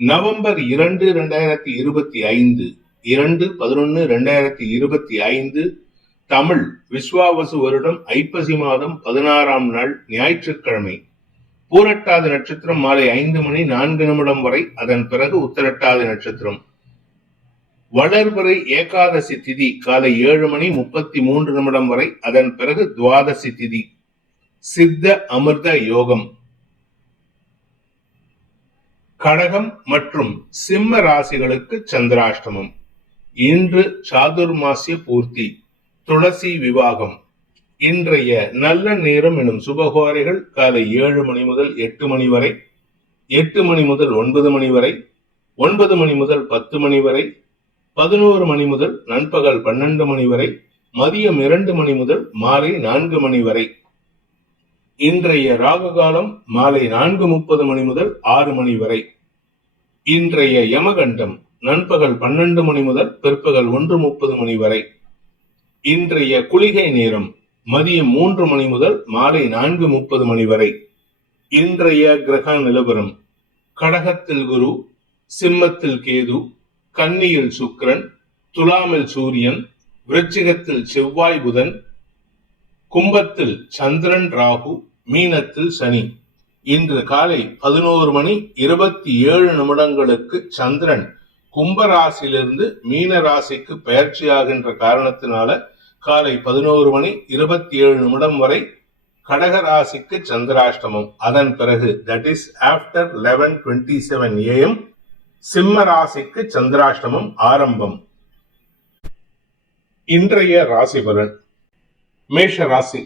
November 2, 2025 2/11/2025 Tamil Vishvavasu வருடம் ஐப்பசி மாதம் 16ஆம் நாள் ஞாயிற்றுக்கிழமை. பூரட்டாதி நட்சத்திரம் மாலை 5:04 வரை, அதன் பிறகு உத்திரட்டாதி நட்சத்திரம். வளர்பிறை ஏகாதசி திதி காலை 7:33 வரை, அதன் பிறகு துவாதசி திதி. சித்த அமிர்த யோகம். கடகம் மற்றும் சிம்ம ராசிகளுக்கு சந்திராஷ்டமம். இன்று சாதுர்மாசிய பூர்த்தி, துளசி விவாகம். இன்றைய நல்ல நேரம் எனும் சுபகோரைகள் காலை 7 மணி முதல் 8 மணி வரை, 8 மணி முதல் 9 மணி வரை, 9 மணி முதல் 10 மணி வரை, 11 மணி முதல் நண்பகல் 12 மணி வரை, மதியம் 2 மணி முதல் மாலை 4 மணி வரை. இன்றைய ராகு காலம் மாலை 4:30 மணி முதல் 6 மணி வரை. இன்றைய யமகண்டம் நண்பகல் 12 மணி முதல் பிற்பகல் 1:30 மணி வரை. இன்றைய குளிகை நேரம் மதியம் 3 மணி முதல் மாலை 4:30 மணி வரை. இன்றைய கிரக நிலவரம்: கடகத்தில் குரு, சிம்மத்தில் கேது, கன்னியில் சுக்கிரன், துலாமில் சூரியன், விருச்சிகத்தில் செவ்வாய் புதன், கும்பத்தில் சந்திரன் ராகு, மீனத்தில் சனி. இன்று காலை 11:27 சந்திரன் கும்பராசியிலிருந்து மீன ராசிக்கு பயிற்சியாகின்ற காரணத்தினால காலை 11:27 வரை கடக ராசிக்கு சந்திராஷ்டமம். அதன் பிறகு தட் இஸ் ஆஃப்டர் 11:27 AM சிம்ம ராசிக்கு சந்திராஷ்டமம் ஆரம்பம். இன்றைய ராசி பலன். மேஷ ராசி.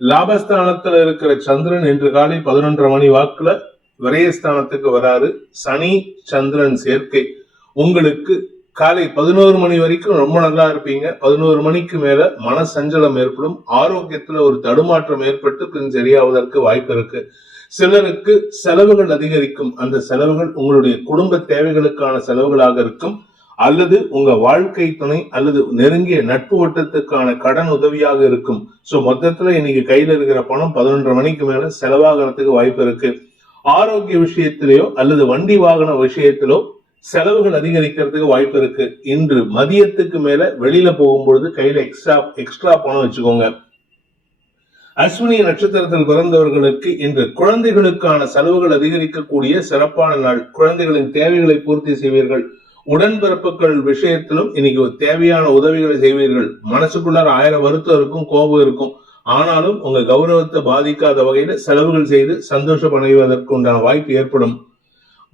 லாபஸ்தானத்தில் இருக்கிற சந்திரன் இன்று காலை 11:30 மணி வாக்குல விரயஸ்தானத்துக்கு வராரு. சனி சந்திரன் சேர்க்கை உங்களுக்கு காலை 11 மணி வரைக்கும் ரொம்ப நல்லா இருப்பீங்க. 11 மணிக்கு மேல மனசஞ்சலம் ஏற்படும், ஆரோக்கியத்துல ஒரு தடுமாற்றம் ஏற்பட்டு பின் சரியாவதற்கு வாய்ப்பு இருக்கு. சிலருக்கு செலவுகள் அதிகரிக்கும். அந்த செலவுகள் உங்களுடைய குடும்ப தேவைகளுக்கான செலவுகளாக இருக்கும், அல்லது உங்க வாழ்க்கை துணை அல்லது நெருங்கிய நட்பு வட்டத்துக்கான கடன் உதவியாக இருக்கும். சோ மொத்தத்துல இன்னைக்கு கையில இருக்கிற பணம் 11:30 மணிக்கு மேல செலவாகிறதுக்கு வாய்ப்பு இருக்கு. ஆரோக்கிய விஷயத்திலேயோ அல்லது வண்டி வாகன விஷயத்திலோ செலவுகள் அதிகரிக்கிறதுக்கு வாய்ப்பு இருக்கு. இன்று மதியத்துக்கு மேல வெளியில போகும்பொழுது கையில எக்ஸ்ட்ரா பணம் வச்சுக்கோங்க. அஸ்வினி நட்சத்திரத்தில் பிறந்தவர்களுக்கு இன்று குழந்தைகளுக்கான செலவுகள் அதிகரிக்கக்கூடிய சிறப்பான நாள். குழந்தைகளின் தேவைகளை பூர்த்தி செய்வீர்கள். உடன்பிறப்புகள் விஷயத்திலும் இன்னைக்கு தேவையான உதவிகளை செய்வீர்கள். மனசுக்குள்ளார 1000 வருத்தம் இருக்கும், கோபம் இருக்கும். ஆனாலும் உங்க கௌரவத்தை பாதிக்காத வகையில செலவுகள் செய்து சந்தோஷமடைவதற்கு உண்டான வாய்ப்பு ஏற்படும்.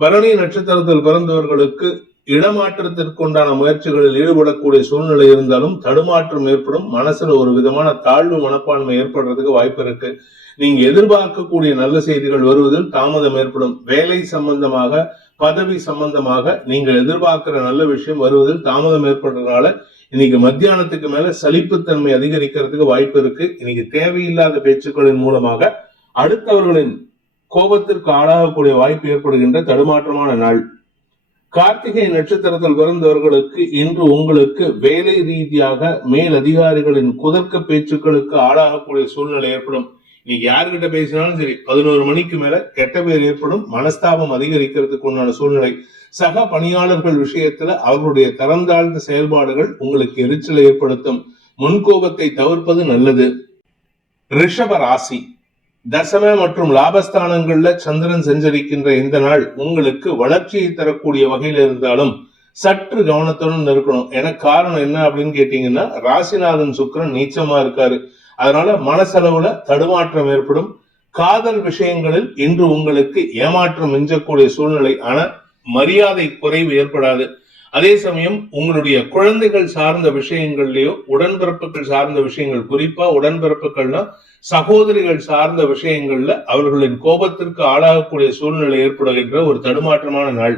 பரணி நட்சத்திரத்தில் பிறந்தவர்களுக்கு இடமாற்றத்திற்கு உண்டான முயற்சிகளில் ஈடுபடக்கூடிய சூழ்நிலை இருந்தாலும் தடுமாற்றம் ஏற்படும். மனசுல ஒரு விதமான தாழ்வு மனப்பான்மை ஏற்படுறதுக்கு வாய்ப்பு இருக்கு. நீங்க எதிர்பார்க்கக்கூடிய நல்ல செய்திகள் வருவதில் தாமதம் ஏற்படும். வேலை சம்பந்தமாக, பதவி சம்பந்தமாக நீங்கள் எதிர்பார்க்கிற நல்ல விஷயம் வருவதில் தாமதம் ஏற்படுறதுனால இன்னைக்கு மத்தியானத்துக்கு மேல சலிப்புத்தன்மை அதிகரிக்கிறதுக்கு வாய்ப்பு இருக்கு. இன்னைக்கு தேவையில்லாத பேச்சுக்களின் மூலமாக அடுத்தவர்களின் கோபத்திற்கு ஆளாகக்கூடிய வாய்ப்பு ஏற்படுகின்ற தடுமாற்றமான நாள். கார்த்திகை நட்சத்திரத்தில் பிறந்தவர்களுக்கு இன்று உங்களுக்கு வேலை ரீதியாக மேல் அதிகாரிகளின் குதர்க்க பேச்சுக்களுக்கு ஆளாகக்கூடிய சூழ்நிலை ஏற்படும். நீங்க யாருக்கிட்ட பேசினாலும் சரி 11 மணிக்கு மேல கெட்ட பேர் ஏற்படும், மனஸ்தாபம் அதிகரிக்கிறதுக்கு உண்டான சூழ்நிலை. சக பணியாளர்கள் விஷயத்துல அவர்களுடைய தரம் தாழ்ந்த செயல்பாடுகள் உங்களுக்கு எரிச்சலை ஏற்படுத்தும். முன்கோபத்தை தவிர்ப்பது நல்லது. ரிஷப ராசி. தசம மற்றும் லாபஸ்தானங்கள்ல சந்திரன் சஞ்சரிக்கின்ற இந்த நாள் உங்களுக்கு வளர்ச்சியை தரக்கூடிய வகையில் இருந்தாலும் சற்று கவனத்துடன் இருக்கணும். ஏன்னா காரணம் என்ன அப்படின்னு கேட்டீங்கன்னா, ராசிநாதன் சுக்கிரன் நீச்சமா இருக்காரு. அதனால மனசளவுல தடுமாற்றம் ஏற்படும். காதல் விஷயங்களில் இன்று உங்களுக்கு ஏமாற்றம் மிஞ்சக்கூடிய சூழ்நிலை. ஆனா மரியாதை குறைவு ஏற்படாது. அதே சமயம் உங்களுடைய குழந்தைகள் சார்ந்த விஷயங்கள்லயோ உடன்பிறப்புகள் சார்ந்த விஷயங்கள், குறிப்பா உடன்பிறப்புகள்னா சகோதரிகள் சார்ந்த விஷயங்கள்ல அவர்களின் கோபத்திற்கு ஆளாகக்கூடிய சூழ்நிலை ஏற்படுகின்ற ஒரு தடுமாற்றமான நாள்.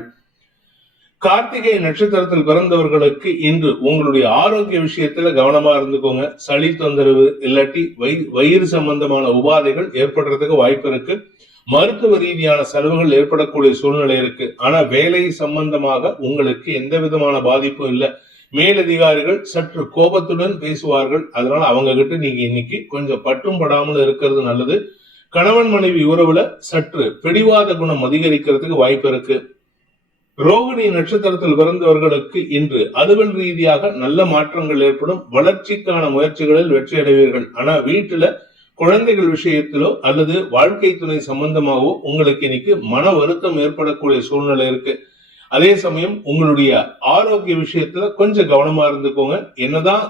கார்த்திகை நட்சத்திரத்தில் பிறந்தவர்களுக்கு இன்று உங்களுடைய ஆரோக்கிய விஷயத்துல கவனமா இருந்துக்கோங்க. சளி தொந்தரவு இல்லாட்டி வயிறு சம்பந்தமான உபாதைகள் ஏற்படுறதுக்கு வாய்ப்பு இருக்கு. மருத்துவ ரீதியான செலவுகள் ஏற்படக்கூடிய சூழ்நிலை இருக்கு. ஆனா வேலை சம்பந்தமாக உங்களுக்கு எந்த விதமான பாதிப்பும் இல்லை. மேலதிகாரிகள் சற்று கோபத்துடன் பேசுவார்கள். அதனால அவங்க கிட்ட நீங்க இன்னைக்கு கொஞ்சம் பட்டும் படாமல் இருக்கிறது நல்லது. கணவன் மனைவி உறவுல சற்று பிடிவாத குணம் அதிகரிக்கிறதுக்கு வாய்ப்பு இருக்கு. ரோகிணி நட்சத்திரத்தில் பிறந்தவர்களுக்கு இன்று அலுவல் ரீதியாக நல்ல மாற்றங்கள் ஏற்படும். வளர்ச்சிக்கான முயற்சிகளில் வெற்றி அடைவீர்கள். ஆனா வீட்டுல குழந்தைகள் விஷயத்திலோ அல்லது வாழ்க்கை துணை சம்பந்தமாகவோ உங்களுக்கு இன்னைக்கு மன வருத்தம் ஏற்படக்கூடிய சூழ்நிலை இருக்கு. அதே சமயம் உங்களுடைய ஆரோக்கிய விஷயத்துல கொஞ்சம் கவனமா இருந்துக்கோங்க. என்னதான்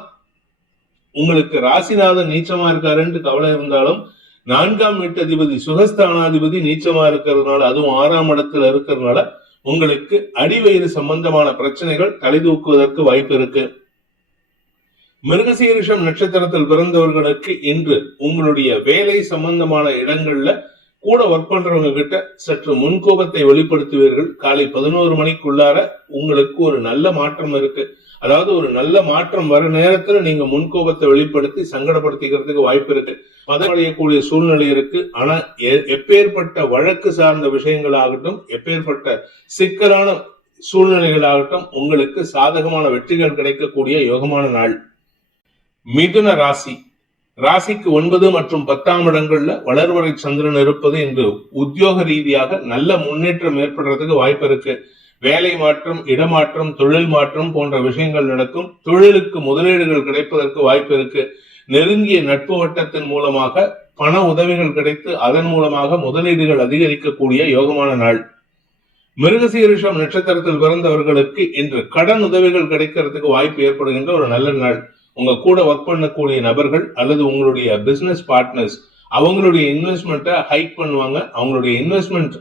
உங்களுக்கு ராசிநாதன் நீச்சமா இருக்காருன்னு கவலை இருந்தாலும் 4ஆம் வீட்டதிபதி சுகஸ்தானாதிபதி நீச்சமா இருக்கிறதுனால, அதுவும் 6ஆம் இடத்துல இருக்கிறதுனால உங்களுக்கு அடிவயிறு சம்பந்தமான பிரச்சனைகள் தலைதூக்குவதற்கு வாய்ப்பு இருக்கு. மிருகசீரிஷம் நட்சத்திரத்தில் பிறந்தவர்களுக்கு இன்று உங்களுடைய வேலை சம்பந்தமான இடங்கள்ல கூட ஒர்க் பண்றவங்க கிட்ட சற்று முன்கோபத்தை வெளிப்படுத்துவீர்கள். காலை 11 மணிக்குள்ளார உங்களுக்கு ஒரு நல்ல மாற்றம் இருக்கு. அதாவது ஒரு நல்ல மாற்றம் வர நேரத்துல நீங்க முன்கோபத்தை வெளிப்படுத்தி சங்கடப்படுத்திக்கிறதுக்கு வாய்ப்பு இருக்கு. பதவியக்கூடிய சூழ்நிலை இருக்கு. ஆனா எப்பேற்பட்ட வழக்கு சார்ந்த விஷயங்கள் ஆகட்டும், எப்பேற்பட்ட சிக்கலான சூழ்நிலைகளாகட்டும் உங்களுக்கு சாதகமான வெற்றிகள் கிடைக்கக்கூடிய யோகமான நாள். மிதுன ராசி. ராசிக்கு 9 மற்றும் 10ஆம் இடங்கள்ல வளர்வரை சந்திரன் இருப்பது இன்று உத்தியோக ரீதியாக நல்ல முன்னேற்றம் ஏற்படுறதுக்கு வாய்ப்பு இருக்கு. வேலை மாற்றம், இடமாற்றம், தொழில் மாற்றம் போன்ற விஷயங்கள் நடக்கும். தொழிலுக்கு முதலீடுகள் கிடைப்பதற்கு வாய்ப்பு இருக்கு. நெருங்கிய நட்பு வட்டத்தின் மூலமாக பண உதவிகள் கிடைத்து அதன் மூலமாக முதலீடுகள் அதிகரிக்கக்கூடிய யோகமான நாள். மிருகசீரிஷம் நட்சத்திரத்தில் பிறந்தவர்களுக்கு இன்று கடன் உதவிகள் கிடைக்கிறதுக்கு வாய்ப்பு ஏற்படுகின்ற ஒரு நல்ல நாள். உங்க கூட ஒர்க் பண்ணக்கூடிய நபர்கள் அல்லது உங்களுடைய பிசினஸ் பார்ட்னர்ஸ் அவங்களுடைய இன்வெஸ்ட்மெண்ட்டை ஹைக் பண்ணுவாங்க. அவங்களுடைய இன்வெஸ்ட்மெண்ட்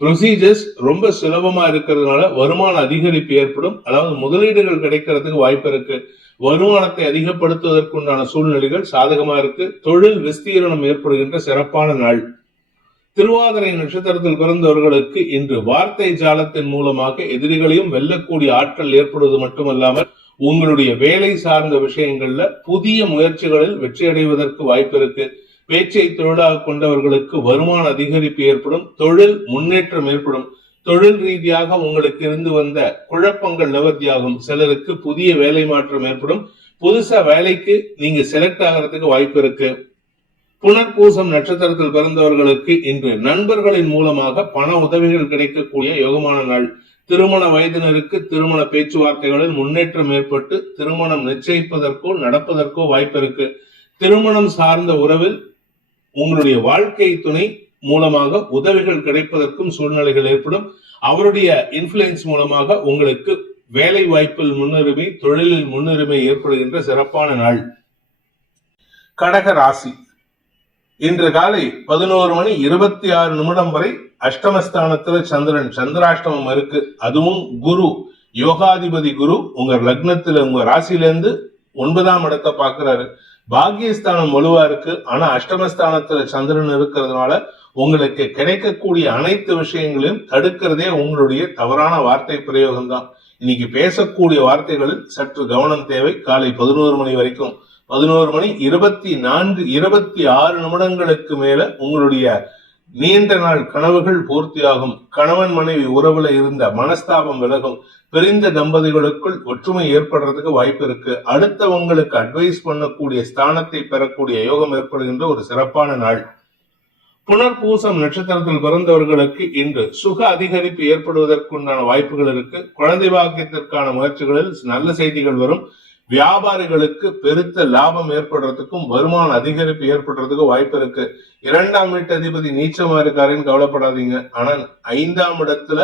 ப்ரொசீஜர்ஸ் ரொம்ப சுலபமா இருக்கிறதுனால வருமான அதிகரிப்பு ஏற்படும். அதாவது முதலீடுகள் கிடைக்கிறதுக்கு வாய்ப்பு இருக்கு. வருமானத்தை அதிகப்படுத்துவதற்குண்டான சூழ்நிலைகள் சாதகமா இருக்கு. தொழில் விஸ்தீரணம் ஏற்படுகின்ற சிறப்பான நாள். திருவாதிரை நட்சத்திரத்தில் பிறந்தவர்களுக்கு இன்று வார்த்தை ஜாலத்தின் மூலமாக எதிரிகளையும் வெல்லக்கூடிய ஆற்றல் ஏற்படுவது மட்டுமல்லாமல் உங்களுடைய வேலை சார்ந்த விஷயங்கள்ல புதிய முயற்சிகளில் வெற்றி அடைவதற்கு வாய்ப்பு இருக்கு. பேச்சை தொழிலாக கொண்டவர்களுக்கு வருமான அதிகரிப்பு ஏற்படும். தொழில் முன்னேற்றம் ஏற்படும். தொழில் ரீதியாக உங்களுக்கு இருந்து வந்த குழப்பங்கள் நிவர்த்தியாகும். சிலருக்கு புதிய வேலை மாற்றம் ஏற்படும். புதுசா வேலைக்கு நீங்க செலக்ட் ஆகிறதுக்கு வாய்ப்பு இருக்கு. புனர்பூசம் நட்சத்திரத்தில் பிறந்தவர்களுக்கு இன்று நண்பர்களின் மூலமாக பண உதவிகள் கிடைக்கக்கூடிய யோகமான நாள். திருமண வயதினருக்கு திருமண பேச்சுவார்த்தைகளில் முன்னேற்றம் ஏற்பட்டு திருமணம் நிச்சயிப்பதற்கோ நடப்பதற்கோ வாய்ப்பு இருக்கு. திருமணம் சார்ந்த உறவில் உங்களுடைய வாழ்க்கை துணை மூலமாக உதவிகள் கிடைப்பதற்கும் சூழ்நிலைகள் ஏற்படும். அவருடைய இன்ஃபுளுன்ஸ் மூலமாக உங்களுக்கு வேலை வாய்ப்பில் முன்னுரிமை, தொழிலில் முன்னுரிமை ஏற்படுகின்ற சிறப்பான நாள். கடக ராசி. இன்று காலை 11:26 வரை அஷ்டமஸ்தானத்துல சந்திரன் சந்திராஷ்டமம் இருக்கு. அதுவும் குரு, யோகாதிபதி குரு உங்க லக்னத்துல உங்க ராசியில 9ஆம் இடத்தை பாக்குறாரு. பாக்கியஸ்தானம் வலுவா இருக்கு. ஆனா அஷ்டமஸ்தானத்துல சந்திரன் இருக்கிறதுனால உங்களுக்கு கிடைக்கக்கூடிய அனைத்து விஷயங்களையும் தடுக்கிறதே உங்களுடைய தவறான வார்த்தை பிரயோகம் தான். இன்னைக்கு பேசக்கூடிய வார்த்தைகளில் சற்று கவனம் தேவை. காலை 11 மணி வரைக்கும் 11:24-26 மேல உங்களுடைய நீண்ட நாள் கனவுகள் பூர்த்தியாகும். கணவன் மனைவி உறவுல இருந்த மனஸ்தாபம் விலகும். பிரிந்த தம்பதிகளுக்குள் ஒற்றுமை ஏற்படுறதுக்கு வாய்ப்பு இருக்கு. அடுத்தவங்களுக்கு அட்வைஸ் பண்ணக்கூடிய ஸ்தானத்தை பெறக்கூடிய யோகம் ஏற்படுகின்ற ஒரு சிறப்பான நாள். புனர்பூசம் நட்சத்திரத்தில் பிறந்தவர்களுக்கு இன்று சுக அதிகரிப்பு ஏற்படுவதற்குண்டான வாய்ப்புகள் இருக்கு. குழந்தை பாக்கியத்திற்கான முயற்சிகளில் நல்ல செய்திகள் வரும். வியாபாரிகளுக்கு பெருத்த லாபம் ஏற்படுறதுக்கும் வருமான அதிகரிப்பு ஏற்படுறதுக்கும் வாய்ப்பு இருக்கு. 2ஆம் வீட்டதிபதி நீச்சமா இருக்காருன்னு கவலைப்படாதீங்க. ஆனா 5ஆம் இடத்துல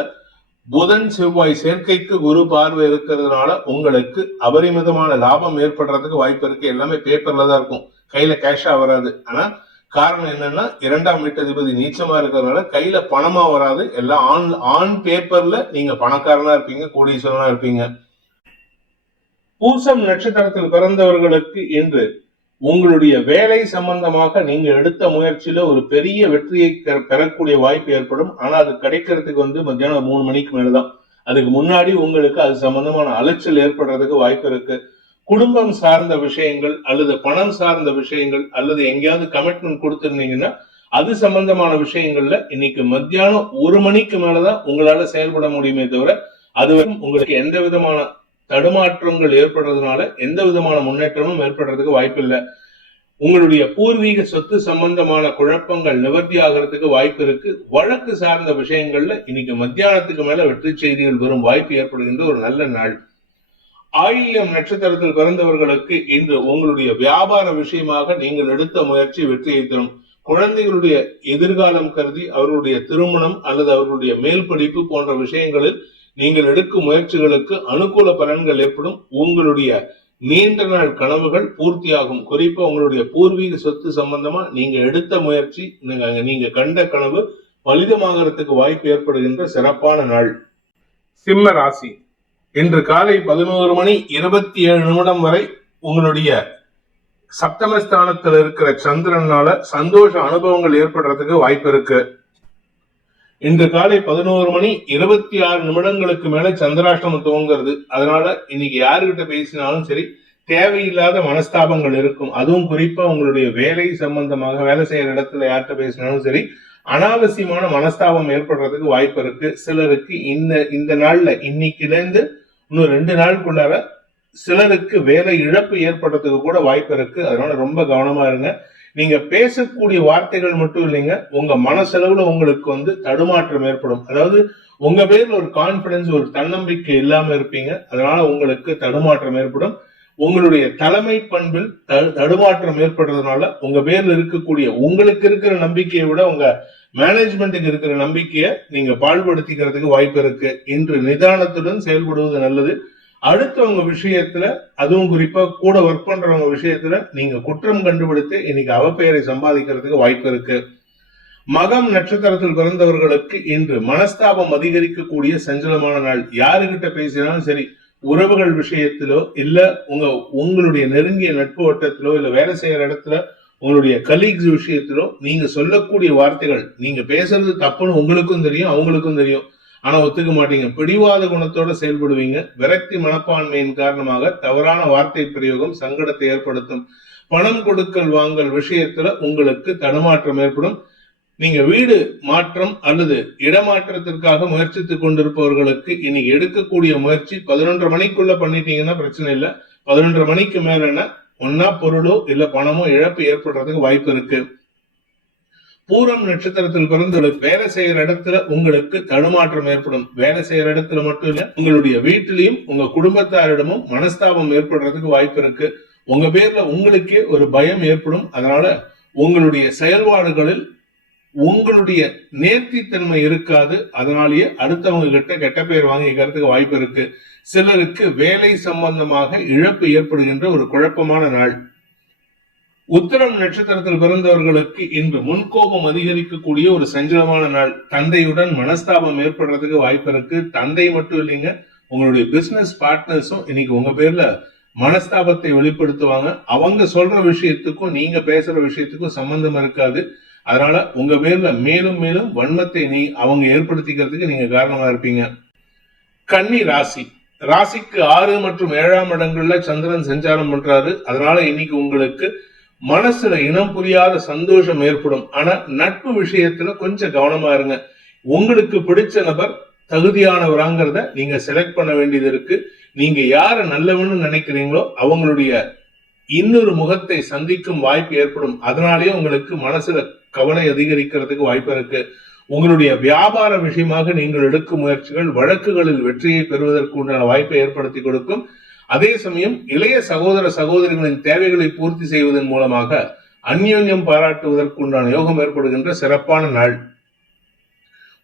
புதன் செவ்வாய் சேர்க்கைக்கு குரு பார்வை இருக்கிறதுனால உங்களுக்கு அபரிமிதமான லாபம் ஏற்படுறதுக்கு வாய்ப்பு இருக்கு. எல்லாமே பேப்பர்ல தான் இருக்கும், கையில கேஷா வராது. ஆனா காரணம் என்னன்னா 2ஆம் வீட்டதிபதி நீச்சமா இருக்கிறதுனால கையில பணமா வராது. எல்லாம் ஆன் பேப்பர்ல நீங்க பணக்காரனா இருப்பீங்க, கோடீஸ்வரனா இருப்பீங்க. பூசம் நட்சத்திரத்தில் பிறந்தவர்களுக்கு இன்று உங்களுடைய வேலை சம்பந்தமாக நீங்க எடுத்த முயற்சியில ஒரு பெரிய வெற்றியை பெறக்கூடிய வாய்ப்பு ஏற்படும். ஆனா அது கிடைக்கிறதுக்கு மத்தியானம் 3 மணிக்கு மேலதான். அதுக்கு முன்னாடி உங்களுக்கு அது சம்பந்தமான அலைச்சல் ஏற்படுறதுக்கு வாய்ப்பு இருக்கு. குடும்பம் சார்ந்த விஷயங்கள் அல்லது பணம் சார்ந்த விஷயங்கள் அல்லது எங்கேயாவது கமிட்மெண்ட் கொடுத்திருந்தீங்கன்னா அது சம்பந்தமான விஷயங்கள்ல இன்னைக்கு மத்தியானம் 1 மணிக்கு மேலதான் உங்களால செயல்பட முடியுமே தவிர அதுவரை உங்களுக்கு எந்த விதமான தடுமாற்றங்கள் ஏற்படுறதுனால எந்த விதமான முன்னேற்றமும் ஏற்படுறதுக்கு வாய்ப்பு இல்லை. உங்களுடைய பூர்வீக சொத்து சம்பந்தமான குழப்பங்கள் நிவர்த்தி ஆகிறதுக்கு வாய்ப்பு இருக்கு. வழக்கு சார்ந்த விஷயங்கள்ல இன்னைக்கு மத்தியானத்துக்கு மேல வெற்றி செய்திகள் வரும் வாய்ப்பு ஏற்படுகின்ற ஒரு நல்ல நாள். ஆயில்யம் நட்சத்திரத்தில் பிறந்தவர்களுக்கு இன்று உங்களுடைய வியாபார விஷயமாக நீங்கள் எடுத்த முயற்சி வெற்றியை தரும். குழந்தைகளுடைய எதிர்காலம் கருதி அவர்களுடைய திருமணம் அல்லது அவர்களுடைய மேல் படிப்பு போன்ற விஷயங்களில் நீங்கள் எடுக்கும் முயற்சிகளுக்கு அனுகூல பலன்கள் ஏற்படும். உங்களுடைய நீண்ட நாள் கனவுகள் பூர்த்தியாகும். குறிப்பா உங்களுடைய பூர்வீக சொத்து சம்பந்தமா நீங்க எடுத்த முயற்சி, நீங்க கண்ட கனவு பலிதமாகறதுக்கு வாய்ப்பு ஏற்படுகின்ற சிறப்பான நாள். சிம்ம ராசி, இன்று காலை 11:27 வரை உங்களுடைய சப்தமஸ்தானத்தில் இருக்கிற சந்திரனால சந்தோஷ அனுபவங்கள் ஏற்படுறதுக்கு வாய்ப்பு இருக்கு. இன்று காலை 11:26 மேல சந்திராஷ்டமம் துவங்கிறது. அதனால இன்னைக்கு யாருகிட்ட பேசினாலும் சரி, தேவையில்லாத மனஸ்தாபங்கள் இருக்கும். அதுவும் குறிப்பா உங்களுடைய வேலை சம்பந்தமாக வேலை செய்யற இடத்துல யார்கிட்ட பேசினாலும் சரி, அனாவசியமான மனஸ்தாபம் ஏற்படுறதுக்கு வாய்ப்பு இருக்கு. சிலருக்கு இந்த நாள்ல இன்னைக்குல இருந்து இன்னும் 2 நாளுக்குள்ளார சிலருக்கு வேலை இழப்பு ஏற்படுறதுக்கு கூட வாய்ப்பு இருக்கு. அதனால ரொம்ப கவனமா இருங்க. நீங்க பேசக்கூடிய வார்த்தைகள் மட்டும் இல்லைங்க, உங்க மனசளவுல உங்களுக்கு தடுமாற்றம் ஏற்படும். அதாவது உங்க பேர்ல ஒரு கான்பிடன்ஸ், ஒரு தன்னம்பிக்கை இல்லாம இருப்பீங்க. அதனால உங்களுக்கு தடுமாற்றம் ஏற்படும். உங்களுடைய தலைமை பண்பில் தடுமாற்றம் ஏற்படுறதுனால உங்க பேர்ல இருக்கக்கூடிய உங்களுக்கு இருக்கிற நம்பிக்கையை விட உங்க மேனேஜ்மெண்ட்டுக்கு இருக்கிற நம்பிக்கையை நீங்க பாழ்படுத்திக்கிறதுக்கு வாய்ப்பு இருக்கு. இன்று நிதானத்துடன் செயல்படுவது நல்லது. அடுத்தவங்க விஷயத்துல, அதுவும் குறிப்பா கூட ஒர்க் பண்றவங்க விஷயத்துல நீங்க குற்றம் கண்டுபிடித்து இன்னைக்கு அவப்பெயரை சம்பாதிக்கிறதுக்கு வாய்ப்பு இருக்கு. மகம் நட்சத்திரத்தில் பிறந்தவர்களுக்கு இன்று மனஸ்தாபம் அதிகரிக்கக்கூடிய சஞ்சலமான நாள். யாருகிட்ட பேசினாலும் சரி, உறவுகள் விஷயத்திலோ இல்ல உங்களுடைய நெருங்கிய நட்பு வட்டத்திலோ இல்ல வேலை செய்யற இடத்துல உங்களுடைய கலீக்ஸ் விஷயத்திலோ நீங்க சொல்லக்கூடிய வார்த்தைகள், நீங்க பேசுறது தப்புன்னு உங்களுக்கும் தெரியும், அவங்களுக்கும் தெரியும். ஆனா ஒத்துக்க மாட்டீங்க. பிடிவாத குணத்தோட செயல்படுவீங்க. விரக்தி மனப்பான்மையின் காரணமாக தவறான வார்த்தை பிரயோகம் சங்கடத்தை ஏற்படுத்தும். பணம் கொடுக்கல் வாங்கல் விஷயத்துல உங்களுக்கு தடுமாற்றம் ஏற்படும். நீங்க வீடு மாற்றம் அல்லது இடமாற்றத்திற்காக முயற்சித்துக் கொண்டிருப்பவர்களுக்கு இன்னைக்கு எடுக்கக்கூடிய முயற்சி 11:30 மணிக்குள்ள பண்ணிட்டீங்கன்னா பிரச்சனை இல்லை. 11:30 மணிக்கு மேல ஒன்னா பொருளோ இல்ல பணமோ இழப்பு ஏற்படுறதுக்கு வாய்ப்பு இருக்கு. பூரம் நட்சத்திரத்தில் பிறந்தவர்களுக்கு வேலை செய்யற இடத்துல உங்களுக்கு தடுமாற்றம் ஏற்படும். வேலை செய்யற இடத்துல மட்டும் இல்ல, உங்களுடைய வீட்டிலையும் உங்க குடும்பத்தாரிடமும் மனஸ்தாபம் ஏற்படுறதுக்கு வாய்ப்பு இருக்கு. உங்க பேர்ல உங்களுக்கே ஒரு பயம் ஏற்படும். அதனால உங்களுடைய செயல்பாடுகளில் உங்களுடைய நேர்த்தித்தன்மை இருக்காது. அதனாலேயே அடுத்தவங்க கிட்ட கெட்ட பேர் வாங்கிக்கிறதுக்கு வாய்ப்பு இருக்கு. சிலருக்கு வேலை சம்பந்தமாக இழப்பு ஏற்படுகின்ற ஒரு குழப்பமான நாள். உத்திரம் நட்சத்திரத்தில் பிறந்தவர்களுக்கு இன்று முன்கோபம் அதிகரிக்கக்கூடிய ஒரு சஞ்சலமான நாள். தந்தையுடன் மனஸ்தாபம் ஏற்படுறதுக்கு வாய்ப்பு இருக்கு. தந்தை மட்டும் இல்லைங்க, உங்களுடைய பிசினஸ் பார்ட்னர்ஸும் இன்னைக்கு உங்க பேர்ல மனஸ்தாபத்தை வெளிப்படுத்துவாங்க. அவங்க சொல்ற விஷயத்துக்கும் நீங்க பேசுற விஷயத்துக்கும் சம்பந்தம் இருக்காது. அதனால உங்க பேர்ல மேலும் மேலும் வன்மத்தை அவங்க ஏற்படுத்திக்கிறதுக்கு நீங்க காரணமா இருப்பீங்க. கன்னி ராசி, ராசிக்கு 6 மற்றும் 7ஆம் இடங்கள்ல சந்திரன் சஞ்சாரம் பண்றாரு. அதனால இன்னைக்கு உங்களுக்கு மனசுல இனம் புரியாத சந்தோஷம் ஏற்படும். ஆனா நட்பு விஷயத்துல கொஞ்சம் கவனமா இருங்க. உங்களுக்கு பிடிச்ச நபர் தகுதியானவராங்கிறத நீங்க செலக்ட் பண்ண வேண்டியது இருக்கு. நீங்க யார நல்லவன்னு நினைக்கிறீங்களோ அவங்களுடைய இன்னொரு முகத்தை சந்திக்கும் வாய்ப்பு ஏற்படும். அதனாலேயே உங்களுக்கு மனசுல கவலை அதிகரிக்கிறதுக்கு வாய்ப்பு இருக்கு. உங்களுடைய வியாபார விஷயமாக நீங்கள் எடுக்கும் முயற்சிகள் வழக்குகளில் வெற்றியை பெறுவதற்கு உண்டான வாய்ப்பை ஏற்படுத்தி கொடுக்கும். அதே சமயம் இளைய சகோதர சகோதரிகளின் தேவைகளை பூர்த்தி செய்வதன் மூலமாக அந்யோன்யம் பாராட்டுவதற்கு உண்டான யோகம் ஏற்படுகின்ற சிறப்பான நாள்.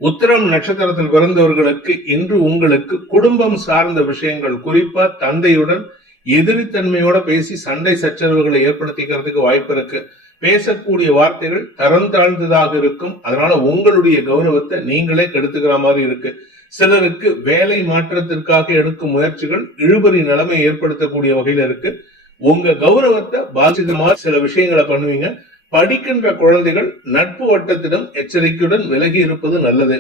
உத்திரம் நட்சத்திரத்தில் பிறந்தவர்களுக்கு இன்று உங்களுக்கு குடும்பம் சார்ந்த விஷயங்கள், குறிப்பா தந்தையுடன் எதிரித்தன்மையோட பேசி சண்டை சச்சரவுகளை ஏற்படுத்திக்கிறதுக்கு வாய்ப்பு இருக்கு. பேசக்கூடிய வார்த்தைகள் தரம் தாழ்ந்ததாக இருக்கும். அதனால உங்களுடைய கௌரவத்தை நீங்களே கெடுத்துக்கிற மாதிரி இருக்கு. சிலருக்கு வேலை மாற்றத்திற்காக எடுக்கும் முயற்சிகள் இழுபறி நிலைமை ஏற்படுத்தக்கூடிய வகையில இருக்கு. உங்க கௌரவத்தை பாதிக்கிற மாதிரி சில விஷயங்களை பண்ணுவீங்க. படிக்கின்ற குழந்தைகள் நட்பு வட்டத்திடம் எச்சரிக்கையுடன் விலகி இருப்பது நல்லது.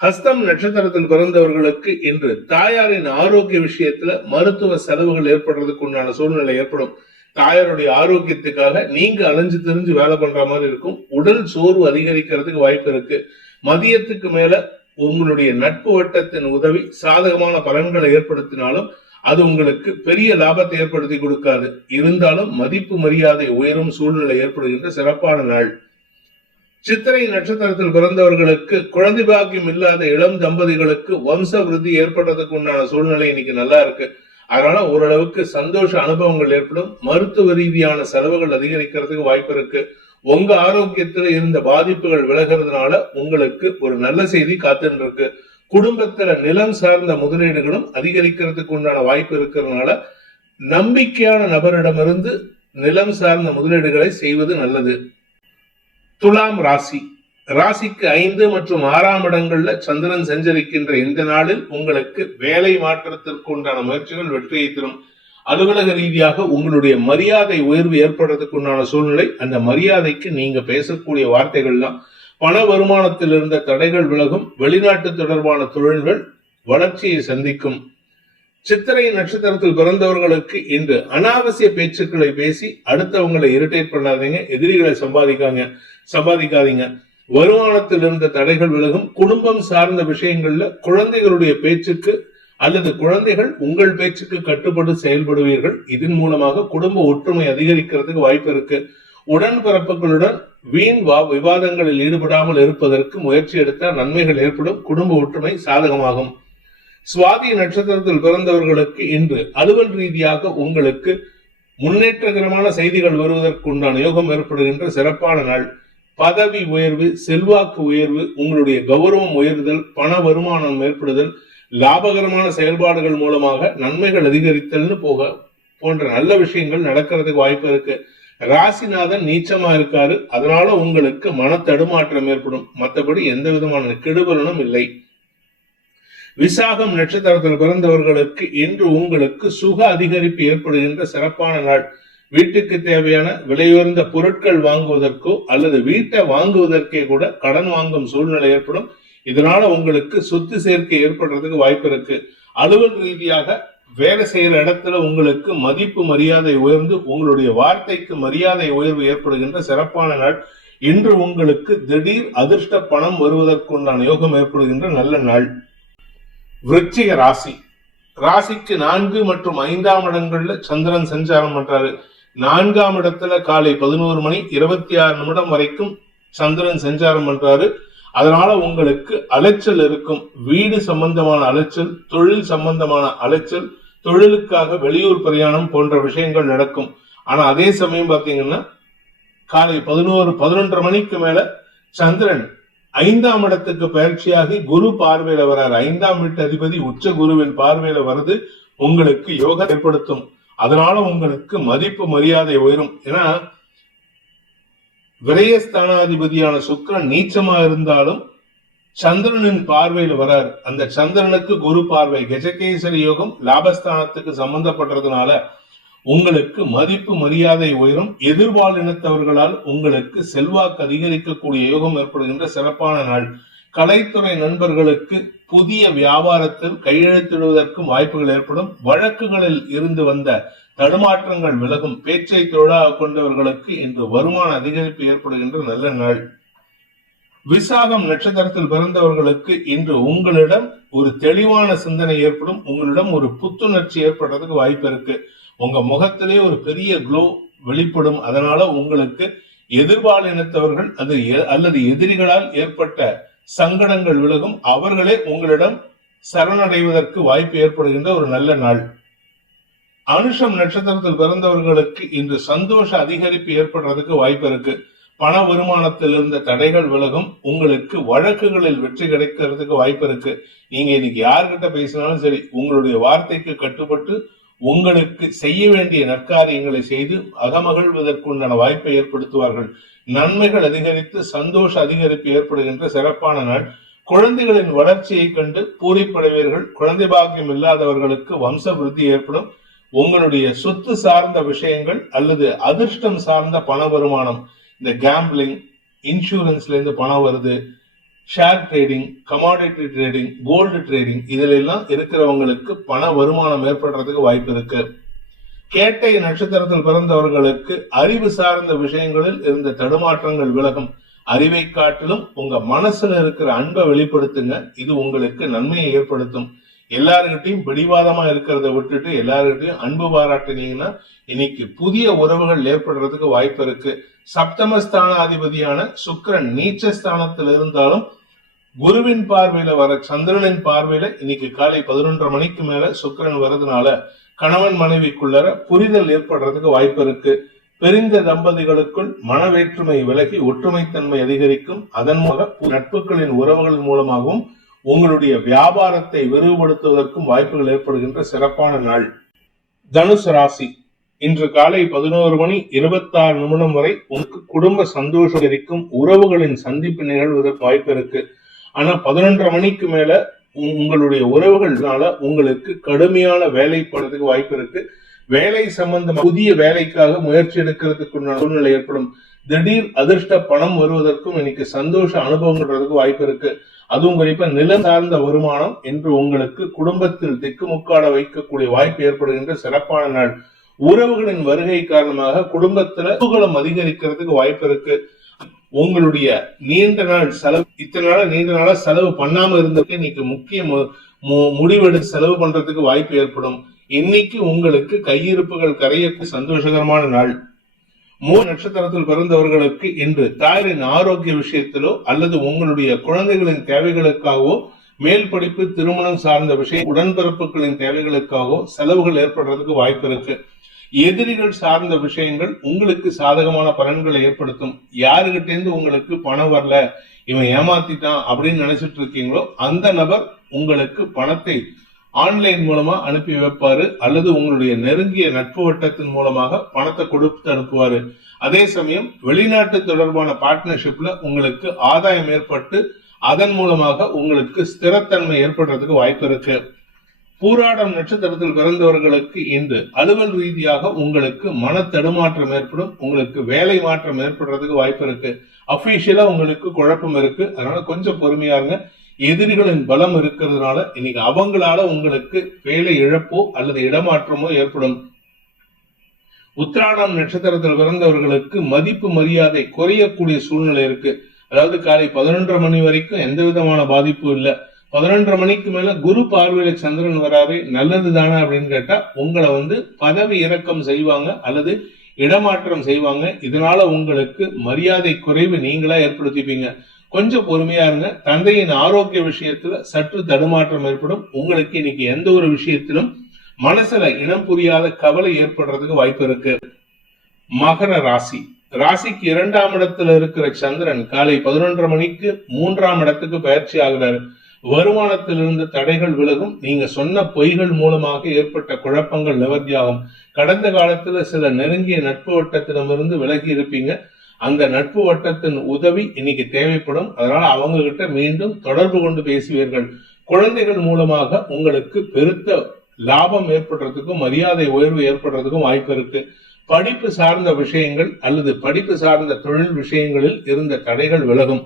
ஹஸ்தம் நட்சத்திரத்தில் பிறந்தவர்களுக்கு இன்று தாயாரின் ஆரோக்கிய விஷயத்துல மருத்துவ செலவுகள் ஏற்படுறதுக்கு உண்டான சூழ்நிலை ஏற்படும். தாயாருடைய ஆரோக்கியத்துக்காக நீங்க அலைஞ்சு திரிஞ்சு வேலை பண்ற மாதிரி இருக்கும். உடல் சோர்வு அதிகரிக்கிறதுக்கு வாய்ப்பு இருக்கு. மதியத்துக்கு மேல உங்களுடைய நட்பு வட்டத்தின் உதவி சாதகமான பலன்களை ஏற்படுத்தினாலும் அது உங்களுக்கு பெரிய லாபத்தை ஏற்படுத்தி கொடுக்காது. இருந்தாலும் மதிப்பு மரியாதை உயரும் சூழ்நிலை ஏற்படுகின்ற சிறப்பான நாள். சித்திரை நட்சத்திரத்தில் பிறந்தவர்களுக்கு குழந்தை பாக்கியம் இல்லாத இளம் தம்பதிகளுக்கு வம்ச விருத்தி ஏற்படுறதுக்கு உண்டான சூழ்நிலை இன்னைக்கு நல்லா இருக்கு. அதனால ஓரளவுக்கு சந்தோஷ அனுபவங்கள் ஏற்படும். மருத்துவ ரீதியான செலவுகள் அதிகரிக்கிறதுக்கு வாய்ப்பு இருக்கு. உங்க ஆரோக்கியத்துல இருந்த பாதிப்புகள் விலகிறதுனால உங்களுக்கு ஒரு நல்ல செய்தி காத்துட்டு இருக்கு. குடும்பத்துல நிலம் சார்ந்த முதலீடுகளும் அதிகரிக்கிறதுக்கு உண்டான வாய்ப்பு இருக்கிறதுனால நம்பிக்கையான நபரிடமிருந்து நிலம் சார்ந்த முதலீடுகளை செய்வது நல்லது. துலாம் ராசி. ராசிக்கு 5 மற்றும் 6ஆம் இடங்கள்ல சந்திரன் சஞ்சரிக்கின்ற இந்த நாளில் உங்களுக்கு வேலை மாற்றத்திற்கு உண்டான முயற்சிகள் வெற்றியை தரும். அலுவலக ரீதியாக உங்களுடைய மரியாதை உயர்வு ஏற்படுறதுக்கு உண்டான சூழ்நிலை. அந்த மரியாதைக்கு நீங்க பேசக்கூடிய வார்த்தைகள் தான். பண வருமானத்தில் இருந்த தடைகள் விலகும். வெளிநாட்டு தொடர்பான தொழில்கள் வளர்ச்சியை சந்திக்கும். சித்திரை நட்சத்திரத்தில் பிறந்தவர்களுக்கு இன்று அனாவசிய பேச்சுக்களை பேசி அடுத்தவங்களை இரிட்டேட் பண்ணாதீங்க. எதிரிகளை சம்பாதிக்காதீங்க. வருமானத்தில் இருந்த தடைகள் விலகும். குடும்பம் சார்ந்த விஷயங்கள்ல குழந்தைகளுடைய பேச்சுக்கு அல்லது குழந்தைகள் உங்கள் பேச்சுக்கு கட்டுப்பட்டு செயல்படுவீர்கள். இதன் மூலமாக குடும்ப ஒற்றுமை அதிகரிக்கிறதுக்கு வாய்ப்பு இருக்கு. உடன்பிறப்புகளுடன் வீண் விவாதங்களில் ஈடுபடாமல் இருப்பதற்கு முயற்சி எடுத்தால் நன்மைகள் ஏற்படும். குடும்ப ஒற்றுமை சாதகமாகும். சுவாதி நட்சத்திரத்தில் பிறந்தவர்களுக்கு இன்று அலுவல் ரீதியாக உங்களுக்கு முன்னேற்றகரமான செய்திகள் வருவதற்கு உண்டான யோகம் ஏற்படுகின்ற சிறப்பான நாள். பதவி உயர்வு, செல்வாக்கு உயர்வு, உங்களுடைய கௌரவம் உயர்தல், பண வருமானம் ஏற்படுதல், லாபகரமான செயல்பாடுகள் மூலமாக நன்மைகள் அதிகரித்தல்னு போன்ற நல்ல விஷயங்கள் நடக்கிறதுக்கு வாய்ப்பு இருக்கு. ராசிநாதன் நீச்சமா இருக்காரு. அதனால உங்களுக்கு மன தடுமாற்றம் ஏற்படும். மற்றபடி எந்த விதமான கெடுபலனும் இல்லை. விசாகம் நட்சத்திரத்தில் பிறந்தவர்களுக்கு இன்று உங்களுக்கு சுக அதிகரிப்பு ஏற்படுகின்ற சிறப்பான நாள். வீட்டுக்கு தேவையான விலையுயர்ந்த பொருட்கள் வாங்குவதற்கோ அல்லது வீட்டை வாங்குவதற்கே கூட கடன் வாங்கும் சூழ்நிலை ஏற்படும். இதனால உங்களுக்கு சொத்து சேர்க்கை ஏற்படுறதுக்கு வாய்ப்பு இருக்கு. அலுவல் ரீதியாக வேலை செய்யற இடத்துல உங்களுக்கு மதிப்பு மரியாதை உயர்ந்து உங்களுடைய வார்த்தைக்கு மரியாதை உயர்வு ஏற்படுகின்ற சிறப்பான நாள். இன்று உங்களுக்கு திடீர் அதிர்ஷ்ட பணம் வருவதற்குண்டான யோகம் ஏற்படுகின்ற நல்ல நாள். விருச்சிக ராசி. ராசிக்கு 4 மற்றும் 5ஆம் இடங்கள்ல சந்திரன் சஞ்சாரம் பண்றாரு. 4ஆம் இடத்துல காலை 11:26 வரைக்கும் சந்திரன் சஞ்சாரம் பண்றாரு. அதனால உங்களுக்கு அலைச்சல் இருக்கும். வீடு சம்பந்தமான அலைச்சல், தொழில் சம்பந்தமான அலைச்சல், தொழிலுக்காக வெளியூர் பிரயாணம் போன்ற விஷயங்கள் நடக்கும். ஆனா அதே சமயம் பாத்தீங்கன்னா காலை 11:30 மேல சந்திரன் 5ஆம் இடத்துக்கு பயிற்சியாகி குரு பார்வையில வர்றாரு. 5ஆம் வீட்டு அதிபதி உச்ச குருவின் பார்வையில வருது. உங்களுக்கு யோகம் ஏற்படுத்தும். அதனால உங்களுக்கு மதிப்பு மரியாதை உயரும். ஏன்னா விரயஸ்தானாதிபதியான சுக்கிரன் நீச்சமா இருந்தாலும் சந்திரனின் பார்வையில் வராரு. அந்த சந்திரனுக்கு குரு பார்வை கஜகேசரி யோகம் லாபஸ்தானத்துக்கு சம்பந்தப்படுறதுனால உங்களுக்கு மதிப்பு மரியாதை உயரும். எதிர்பாலினத்தவர்களால் உங்களுக்கு செல்வாக்கு அதிகரிக்கக்கூடிய யோகம் ஏற்படுகின்ற சிறப்பான நாள். கலைத்துறை நண்பர்களுக்கு புதிய வியாபாரத்தில் கையெழுத்திடுவதற்கும் வாய்ப்புகள் ஏற்படும். வழக்குகளில் இருந்து வந்த தடுமாற்றங்கள் விலகும். பேச்சை தொழிலாக கொண்டவர்களுக்கு இன்று வருமான அதிகரிப்பு ஏற்படுகின்ற நல்ல நாள். விசாகம் நட்சத்திரத்தில் பிறந்தவர்களுக்கு இன்று உங்களிடம் ஒரு தெளிவான சிந்தனை ஏற்படும். உங்களிடம் ஒரு புத்துணர்ச்சி ஏற்படுறதுக்கு வாய்ப்பு இருக்கு. உங்க முகத்திலே ஒரு பெரிய க்ளோ வெளிப்படும். அதனால உங்களுக்கு எதிர்பாலினத்தவர்கள் அல்லது எதிரிகளால் ஏற்பட்ட சங்கடங்கள் விலகும். அவர்களே உங்களிடம் சரணடைவதற்கு வாய்ப்பு ஏற்படுகின்ற ஒரு நல்ல நாள். அனுஷம் நட்சத்திரத்தில் பிறந்தவர்களுக்கு இன்று சந்தோஷ அதிகரிப்பு ஏற்படுறதுக்கு வாய்ப்பு இருக்கு. பண வருமானத்தில் இருந்த தடைகள் விலகும். உங்களுக்கு வழக்குகளில் வெற்றி கிடைக்கிறதுக்கு வாய்ப்பு இருக்கு. நீங்க இன்னைக்கு யார்கிட்ட பேசினாலும் சரி, உங்களுடைய வார்த்தைக்கு கட்டுப்பட்டு உங்களுக்கு செய்ய வேண்டிய நற்காரியங்களை செய்து அகமகிழ்வதற்குண்டான வாய்ப்பை ஏற்படுத்துவார்கள். நன்மைகள் அதிகரித்து சந்தோஷ அதிகரிப்பு ஏற்படுகின்ற சிறப்பான நாள். குழந்தைகளின் வளர்ச்சியை கண்டு பூரிப்படைவீர்கள். குழந்தை பாக்கியம் இல்லாதவர்களுக்கு வம்ச விருத்தி ஏற்படும். உங்களுடைய சொத்து சார்ந்த விஷயங்கள் அல்லது அதிர்ஷ்டம் சார்ந்த பண வருமானம், இந்த கேம்பிளிங், இன்சூரன்ஸ்ல இருந்து பணம் வருது, share trading, commodity trading, gold trading, இதுல எல்லாம் இருக்கிறவங்களுக்கு பண வருமானம் ஏற்படுறதுக்கு வாய்ப்பு இருக்கு. கேட்டை நட்சத்திரத்தில் பிறந்தவர்களுக்கு அறிவு சார்ந்த விஷயங்களில் இருந்த தடுமாற்றங்கள் விலகும். அறிவை காட்டிலும் உங்க மனசுல இருக்கிற அன்பை வெளிப்படுத்துங்க. இது உங்களுக்கு நன்மையை ஏற்படுத்தும். எல்லாருக்கிட்டையும் பிடிவாதமா இருக்கிறத விட்டுட்டு எல்லாருக்கிட்டையும் அன்பு பாராட்டினீங்கன்னா இன்னைக்கு புதிய உறவுகள் ஏற்படுறதுக்கு வாய்ப்பு இருக்கு. சப்தமஸ்தானாதிபதியான சுக்கிரன் நீச்சஸ்தானத்தில் இருந்தாலும் குருவின் பார்வையில வர சந்திரனின் பார்வையில இன்னைக்கு காலை 11:30 மணிக்கு மேல சுக்கிரன் வர்றதுனால கணவன் மனைவிக்குள்ளர புரிதல் ஏற்படுறதுக்கு வாய்ப்பு இருக்கு. பிரிந்த தம்பதிகளுக்குள் மனவேற்றுமை விலகி ஒற்றுமைத்தன்மை அதிகரிக்கும். அதன் மூலம் நட்புகளின் உறவுகளின் மூலமாகவும் உங்களுடைய வியாபாரத்தை விரிவுபடுத்துவதற்கும் வாய்ப்புகள் ஏற்படுகின்ற சிறப்பான நாள். தனுசு ராசி, இன்று காலை 11:26 வரை உங்களுக்கு குடும்ப சந்தோஷம் இருக்கும், உறவுகளின் சந்திப்பு நிகழ்வதற்கு வாய்ப்பு இருக்கு. ஆனா 11:30 மணிக்கு மேல உங்களுடைய உறவுகள்னால உங்களுக்கு கடுமையான வேலைப்படுறதுக்கு வாய்ப்பு இருக்கு. வேலை சம்பந்தம் புதிய வேலைக்காக முயற்சி எடுக்கிறதுக்கு சூழ்நிலை ஏற்படும். திடீர் அதிர்ஷ்ட பணம் வருவதற்கும் இன்னைக்கு சந்தோஷ அனுபவங்கிறதுக்கு வாய்ப்பு இருக்கு. அதுவும் குறிப்பா நிலம் சார்ந்த வருமானம் என்று உங்களுக்கு குடும்பத்தில் திக்குமுக்காட வைக்கக்கூடிய வாய்ப்பு ஏற்படுகின்ற சிறப்பான நாள். உறவுகளின் வருகை காரணமாக குடும்பத்துல குதூகலம் அதிகரிக்கிறதுக்கு வாய்ப்பு இருக்கு. உங்களுடைய நீண்ட நாள் செலவு, இத்தனை நாள நீண்ட நாளா செலவு பண்ணாம இருந்ததுக்கு இன்னைக்கு முக்கிய முடிவெடுத்து செலவு பண்றதுக்கு வாய்ப்பு ஏற்படும். இன்னைக்கு உங்களுக்கு கையிருப்புகள் கரைய சந்தோஷகரமான நாள். 3 நட்சத்திரத்தில் பிறந்தவர்களுக்கு இன்று தாயாரின் ஆரோக்கிய விஷயத்திலோ அல்லது உங்களுடைய குழந்தைகளின் தேவைகளுக்காகவோ, மேல் படிப்பு, திருமணம் சார்ந்த விஷயம், உடன்பிறப்புகளின் தேவைகளுக்காகவோ செலவுகள் ஏற்படுறதுக்கு வாய்ப்பு இருக்கு. எதிரிகள் சார்ந்த விஷயங்கள் உங்களுக்கு சாதகமான பலன்களை ஏற்படுத்தும். யாருகிட்டேருந்து உங்களுக்கு பணம் வரல, இவன் ஏமாத்திட்டான் அப்படின்னு நினைச்சிட்டு இருக்கீங்களோ அந்த நபர் உங்களுக்கு பணத்தை ஆன்லைன் மூலமா அனுப்பி வைப்பாரு அல்லது உங்களுடைய நெருங்கிய நட்பு வட்டத்தின் மூலமாக பணத்தை கொடுத்து அனுப்புவாரு. அதே சமயம் வெளிநாட்டு தொடர்பான பார்ட்னர்ஷிப்ல உங்களுக்கு ஆதாயம் ஏற்பட்டு அதன் மூலமாக உங்களுக்கு ஸ்திரத்தன்மை ஏற்படுறதுக்கு வாய்ப்பு இருக்கு. பூராடம் நட்சத்திரத்தில் பிறந்தவர்களுக்கு இன்று அலுவல் ரீதியாக உங்களுக்கு மன தடுமாற்றம் ஏற்படும். உங்களுக்கு வேலை மாற்றம் ஏற்படுறதுக்கு வாய்ப்பு இருக்கு. அபிஷியலா உங்களுக்கு குழப்பம் இருக்கு. அதனால கொஞ்சம் பொறுமையா இருங்க. எதிரிகளின் பலம் இருக்கிறதுனால இன்னைக்கு அவங்களால உங்களுக்கு வேலை இழப்போ அல்லது இடமாற்றமோ ஏற்படும். உத்திராடம் நட்சத்திரத்தில் பிறந்தவர்களுக்கு மதிப்பு மரியாதை குறையக்கூடிய சூழ்நிலை இருக்கு. அதாவது காலை 11:30 மணி வரைக்கும் எந்த விதமான பாதிப்பும் இல்ல. 11:30 மணிக்கு மேல குரு பார்வையில சந்திரன் வராரு, நல்லது தானே அப்படின்னு கேட்டா உங்களை பதவி இறக்கம் செய்வாங்க அல்லது இடமாற்றம் செய்வாங்க. இதனால உங்களுக்கு மரியாதை குறைவு நீங்களா ஏற்படுத்திப்பீங்க. கொஞ்சம் பொறுமையா இருங்க. தந்தையின் ஆரோக்கிய விஷயத்துல சற்று தடுமாற்றம் ஏற்படும். உங்களுக்கு இன்னைக்கு எந்த ஒரு விஷயத்திலும் மனசுல இனம் புரியாத கவலை ஏற்படுறதுக்கு வாய்ப்பு இருக்கு. மகர ராசி, ராசிக்கு 2ஆம் இடத்துல இருக்கிற சந்திரன் காலை 11:30 மணிக்கு 3ஆம் இடத்துக்கு பயிற்சி ஆகிறாரு. வருமானத்தில் இருந்த தடைகள் விலகும். நீங்க சொன்ன பொய்கள் மூலமாக ஏற்பட்ட குழப்பங்கள் நிவர்த்தியாகும். கடந்த காலத்துல சில நெருங்கிய நட்பு வட்டத்திடமிருந்து விலகி இருப்பீங்க. அந்த நட்பு வட்டத்தின் உதவி இன்னைக்கு தேவைப்படும். அதனால அவங்க கிட்ட மீண்டும் தொடர்பு கொண்டு பேசுவீர்கள். குழந்தைகள் மூலமாக உங்களுக்கு பெருத்த லாபம் ஏற்படுறதுக்கும் மரியாதை உயர்வு ஏற்படுறதுக்கும் வாய்ப்பு இருக்கு. படிப்பு சார்ந்த விஷயங்கள் அல்லது படிப்பு சார்ந்த தொழில் விஷயங்களில் இருந்த தடைகள் விலகும்.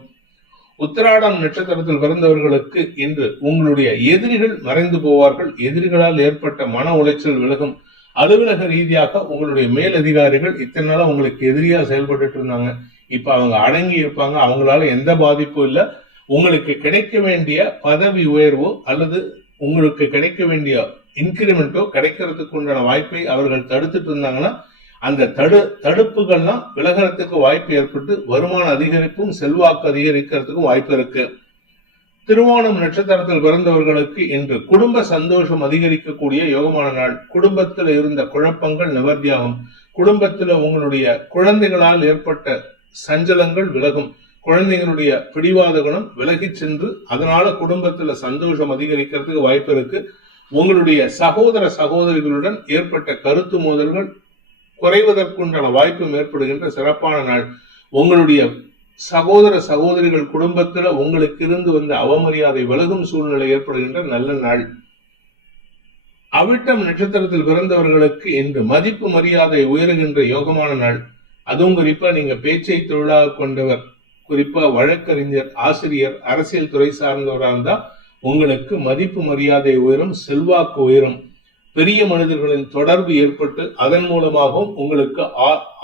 உத்திராடம் நட்சத்திரத்தில் பிறந்தவர்களுக்கு இன்று உங்களுடைய எதிரிகள் மறைந்து போவார்கள். எதிரிகளால் ஏற்பட்ட மன உளைச்சல் விலகும். அலுவலக ரீதியாக உங்களுடைய மேலதிகாரிகள் இத்தனை நாளா உங்களுக்கு எதிரியா செயல்பட்டு இருந்தாங்க. இப்ப அவங்க அடங்கி இருப்பாங்க. அவங்களால எந்த பாதிப்பும் இல்ல. உங்களுக்கு கிடைக்க வேண்டிய பதவி உயர்வோ அல்லது உங்களுக்கு கிடைக்க வேண்டிய இன்கிரிமெண்டோ கிடைக்கிறதுக்கு உண்டான வாய்ப்பை அவர்கள் தடுத்துட்டு இருந்தாங்கன்னா அந்த தடுப்புகள்லாம் விலகிறதுக்கு வாய்ப்பு ஏற்பட்டு வருமான அதிகரிப்பும் செல்வாக்கு அதிகரிக்கிறதுக்கும் வாய்ப்பு இருக்கு. திருவோணம் நட்சத்திரத்தில் பிறந்தவர்களுக்கு இன்று குடும்ப சந்தோஷம் அதிகரிக்கக்கூடிய யோகமான நாள். குடும்பத்தில் இருந்த குழப்பங்கள் நிவர்த்தியாகும். குடும்பத்துல உங்களுடைய குழந்தைகளால் ஏற்பட்ட சஞ்சலங்கள் விலகும். குழந்தைகளுடைய பிடிவாத குணம் விலகி சென்று அதனால குடும்பத்துல சந்தோஷம் அதிகரிக்கிறதுக்கு வாய்ப்பு இருக்கு. உங்களுடைய சகோதர சகோதரிகளுடன் ஏற்பட்ட கருத்து மோதல்கள் குறைவதற்குண்டான வாய்ப்பும் ஏற்படுகின்ற சிறப்பான நாள். உங்களுடைய சகோதர சகோதரிகள் குடும்பத்துல உங்களுக்கு இருந்து வந்த அவமரியாதை விலகும் சூழ்நிலை ஏற்படுகின்ற நல்ல நாள். அவிட்டம் நட்சத்திரத்தில் பிறந்தவர்களுக்கு இன்று மதிப்பு மரியாதை உயருகின்ற யோகமான நாள். அதுவும் குறிப்பா நீங்க பேச்சை தொழிலாக கொண்டவர், குறிப்பா வழக்கறிஞர், ஆசிரியர், அரசியல் துறை சார்ந்தவராக இருந்தா உங்களுக்கு மதிப்பு மரியாதை உயரும், செல்வாக்கு உயரும். பெரிய மனிதர்களின் தொடர்பு ஏற்பட்டு அதன் மூலமாகவும் உங்களுக்கு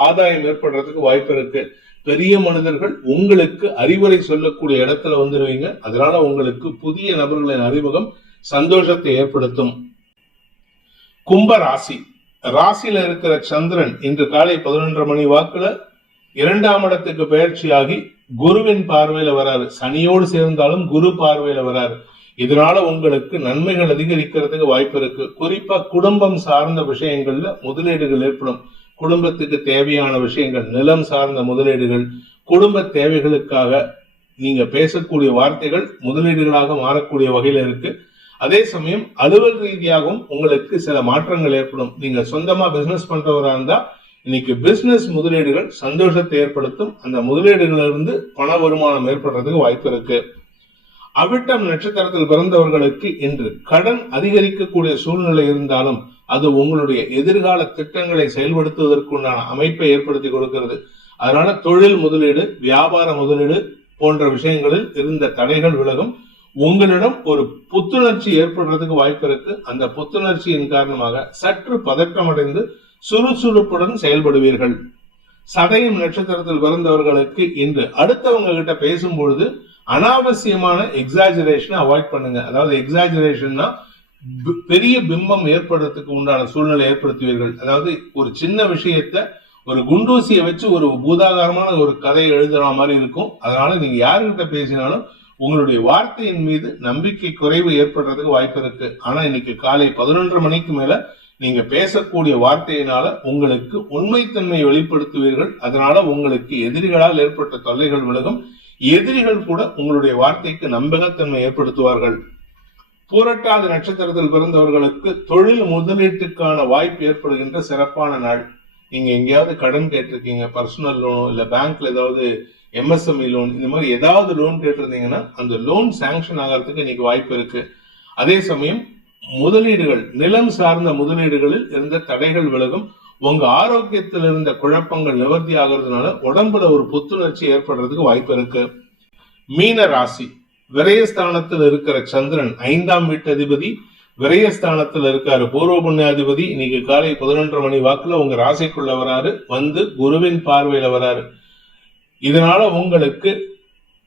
ஆதாயம் ஏற்படுறதுக்கு வாய்ப்பு இருக்கு. பெரிய மனிதர்கள் உங்களுக்கு அறிவுரை சொல்லக்கூடிய இடத்துல வந்துருவீங்க. அதனால உங்களுக்கு புதிய நபர்களின் அறிமுகம் சந்தோஷத்தை ஏற்படுத்தும். கும்ப ராசி, ராசியில இருக்கிற சந்திரன் இன்று காலை 11:30 மணி வாக்குல 2ஆம் இடத்துக்கு பயிற்சியாகி குருவின் பார்வையில வராரு. சனியோடு சேர்ந்தாலும் குரு பார்வையில வராரு. இதனால உங்களுக்கு நன்மைகள் அதிகரிக்கிறதுக்கு வாய்ப்பு இருக்கு. குறிப்பா குடும்பம் சார்ந்த விஷயங்கள்ல முதலீடுகள் ஏற்படும். குடும்பத்துக்கு தேவையான விஷயங்கள், நிலம் சார்ந்த முதலீடுகள், குடும்ப தேவைகளுக்காக நீங்க பேசக்கூடிய வார்த்தைகள் முதலீடுகளாக மாறக்கூடிய வகையில இருக்கு. அதே சமயம் அலுவல் ரீதியாகவும் உங்களுக்கு சில மாற்றங்கள் ஏற்படும். நீங்க சொந்தமா பிசினஸ் பண்றவரா இருந்தா இன்னைக்கு பிசினஸ் முதலீடுகள் சந்தோஷத்தை ஏற்படுத்தும். அந்த முதலீடுகளிலிருந்து பண வருமானம் ஏற்படுறதுக்கு வாய்ப்பு இருக்கு. அவிட்டம் நட்சத்திரத்தில் பிறந்தவர்களுக்கு இன்று கடன் அதிகரிக்கக்கூடிய சூழ்நிலை இருந்தாலும் அது உங்களுடைய எதிர்கால திட்டங்களை செயல்படுத்துவதற்குண்டான அமைப்பை ஏற்படுத்தி கொடுக்கிறது. அதனால தொழில் முதலீடு, வியாபார முதலீடு போன்ற விஷயங்களில் இருந்த தடைகள் விலகும். உங்களிடம் ஒரு புத்துணர்ச்சி ஏற்படுறதுக்கு வாய்ப்பு இருக்கு. அந்த புத்துணர்ச்சியின் காரணமாக சற்று பதற்றமடைந்து சுறுசுறுப்புடன் செயல்படுவீர்கள். சதயம் நட்சத்திரத்தில் பிறந்தவர்களுக்கு இன்று அடுத்தவங்க கிட்ட பேசும்பொழுது அனாவசியமான எக்ஸாஜரேஷனை அவாய்ட் பண்ணுங்க. அதாவது எக்ஸாஜரேஷன்னா பெரிய பிம்பம் ஏற்படுறதுக்கு உண்டான சூழ்நிலை ஏற்படுத்துவீர்கள். அதாவது ஒரு சின்ன விஷயத்த ஒரு குண்டூசியை வச்சு ஒரு பூதாகாரமான ஒரு கதையை எழுதுற மாதிரி இருக்கும். அதனால நீங்க யாருகிட்ட பேசினாலும் உங்களுடைய வார்த்தையின் மீது நம்பிக்கை குறைவு ஏற்படுறதுக்கு வாய்ப்பு இருக்கு. ஆனா இன்னைக்கு காலை 11:30 மணிக்கு மேல நீங்க பேசக்கூடிய வார்த்தையினால உங்களுக்கு உண்மைத்தன்மை வெளிப்படுத்துவீர்கள். அதனால உங்களுக்கு எதிரிகளால் ஏற்பட்ட தொல்லைகள் விலகும். எதிரிகள் கூட உங்களுடைய வார்த்தைக்கு நம்பகத்தன்மை ஏற்படுத்துவார்கள். பூரட்டாதி நட்சத்திரத்தில் பிறந்தவர்களுக்கு தொழில் முதலீட்டுக்கான வாய்ப்பு ஏற்படுகின்ற சிறப்பான நாள். நீங்க எங்கேயாவது கடன் கேட்டிருக்கீங்க, பர்சனல் லோன் இல்ல பேங்க்ல ஏதாவது MSME லோன், இந்த மாதிரி ஏதாவது லோன் கேட்டிருந்தீங்கன்னா அந்த லோன் சாங்ஷன் ஆகிறதுக்கு இன்னைக்கு வாய்ப்பு இருக்கு. அதே சமயம் முதலீடுகள், நிலம் சார்ந்த முதலீடுகளில் இருந்த தடைகள் விலகும். உங்க ஆரோக்கியத்தில் இருந்த குழப்பங்கள் நிவர்த்தி ஆகிறதுனால உடம்புல ஒரு புத்துணர்ச்சி ஏற்படுறதுக்கு வாய்ப்பு இருக்கு. மீன ராசி, விரயஸ்தானத்தில் இருக்கிற சந்திரன் 5ஆம் வீட்டு அதிபதி விரயஸ்தானத்தில் இருக்காரு. பூர்வ புண்ணியாதிபதி இன்னைக்கு காலை 11:30 மணி வாக்குல உங்க ராசிக்குள்ள வராரு. வந்து குருவின் பார்வையில வராரு. இதனால உங்களுக்கு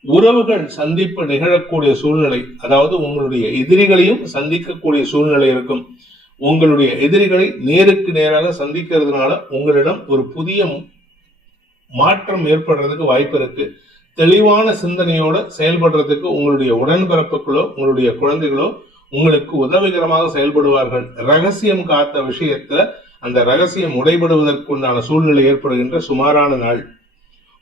உறவுகள் சந்திப்பு நிகழக்கூடிய சூழ்நிலை, அதாவது உங்களுடைய எதிரிகளையும் சந்திக்கக்கூடிய சூழ்நிலை இருக்கும். உங்களுடைய எதிரிகளை நேருக்கு நேராக சந்திக்கிறதுனால உங்களிடம் ஒரு புதிய மாற்றம் ஏற்படுறதுக்கு வாய்ப்பு இருக்கு. தெளிவான சிந்தனையோட செயல்படுறதுக்கு உங்களுடைய உடன்பிறப்புகளோ உங்களுடைய குழந்தைகளோ உங்களுக்கு உதவிகரமாக செயல்படுவார்கள். ரகசியம் காத்த விஷயத்துல அந்த ரகசியம் உடைபடுவதற்குண்டான சூழ்நிலை ஏற்படுகின்ற சுமாரான நாள்.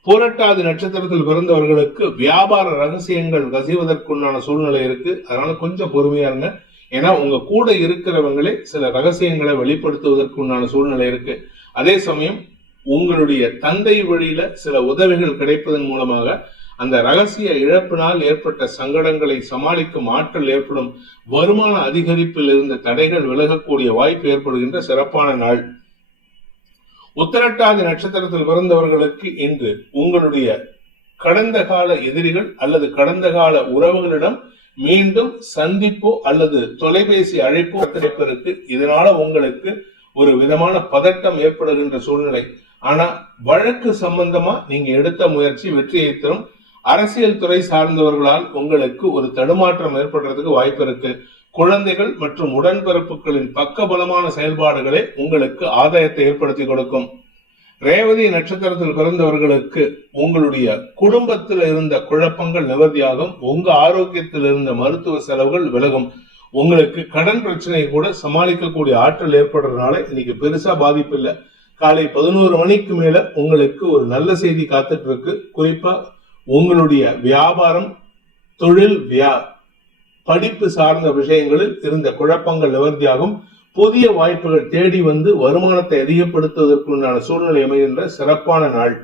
பூரட்டாதி நட்சத்திரத்தில் பிறந்தவர்களுக்கு வியாபார ரகசியங்கள் கசிவதற்குண்டான சூழ்நிலை இருக்கு. அதனால கொஞ்சம் பொறுமையா இருங்க. ஏன்னா உங்க கூட இருக்கிறவங்களே சில ரகசியங்களை வெளிப்படுத்துவதற்குண்டான சூழ்நிலை இருக்கு. அதே சமயம் உங்களுடைய தந்தை வழியில சில உதவிகள் கிடைப்பதன் மூலமாக அந்த ரகசிய இழப்பினால் ஏற்பட்ட சங்கடங்களை சமாளிக்கும் ஆற்றல் ஏற்படும். வருமான அதிகரிப்பில் இருந்த தடைகள் விலகக்கூடிய வாய்ப்பு ஏற்படுகின்ற சிறப்பான நாள். உத்திரட்டாதி நட்சத்திரத்தில் பிறந்தவர்களுக்கு இன்று உங்களுடைய கடந்த கால எதிரிகள் அல்லது கடந்த கால உறவுகளிடம் மீண்டும் சந்திப்போ அல்லது தொலைபேசி அழைப்போ கிடைப்பதற்கு இதனால உங்களுக்கு ஒரு விதமான பதட்டம் ஏற்படுகின்ற சூழ்நிலை. ஆனா வழக்கு சம்பந்தமா நீங்க எடுத்த முயற்சி வெற்றியை தரும். அரசியல் துறை சார்ந்தவர்களால் உங்களுக்கு ஒரு தடுமாற்றம் ஏற்படுறதுக்கு வாய்ப்பு இருக்கு. குழந்தைகள் மற்றும் உடன்பிறப்புகளின் பக்கபலமான செயல்பாடுகளே உங்களுக்கு ஆதாயத்தை ஏற்படுத்தி கொடுக்கும். ரேவதி நட்சத்திரத்தில் பிறந்தவர்களுக்கு உங்களுடைய குடும்பத்தில் இருந்த குழப்பங்கள் நிவர்த்தியாகும். உங்க ஆரோக்கியத்தில் இருந்த மருத்துவ செலவுகள் விலகும். உங்களுக்கு கடன் பிரச்சனை கூட சமாளிக்கக்கூடிய ஆற்றல் ஏற்படுறதுனால இன்னைக்கு பெருசா பாதிப்பு இல்லை. காலை 11 மணிக்கு மேல உங்களுக்கு ஒரு நல்ல செய்தி காத்துட்டு இருக்கு. குறிப்பா உங்களுடைய வியாபாரம், தொழில், படிப்பு சார்ந்த விஷயங்களில் இருந்த குழப்பங்கள் நிவர்த்தியாகும். புதிய வாய்ப்புகள் தேடி வந்து வருமானத்தை அதிகப்படுத்துவதற்குண்டான சூழ்நிலை அமைகின்ற சிறப்பான நாள்.